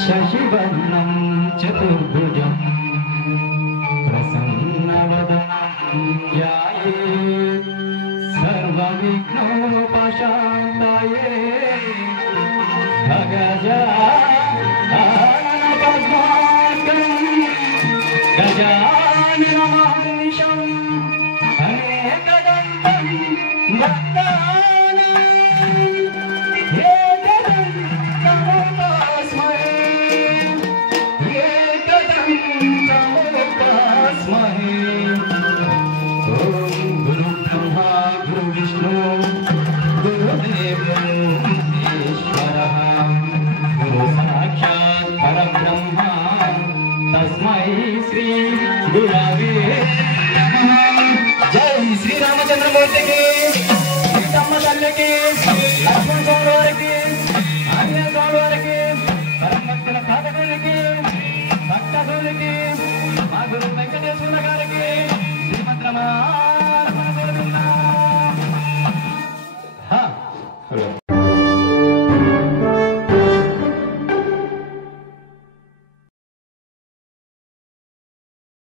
शशिवर्णं चतुर्भुजं प्रसन्नवदनं ध्यायेत् सर्वविघ्नोपशान्तये गजाननपद्मार्कं गजाननमहर्निशम् अनेकदन्तं भक्तानां जय श्री रामचंद्र मूर्ति की सीतम्म तल्ली की लक्ष्मण स्वामी वारिकी आंजनेय स्वामी वारिकी परम भक्తుల సాధకునికి భక్తునికి మా గురు వెంకటేశ్వర గారికి శ్రీమద్రమా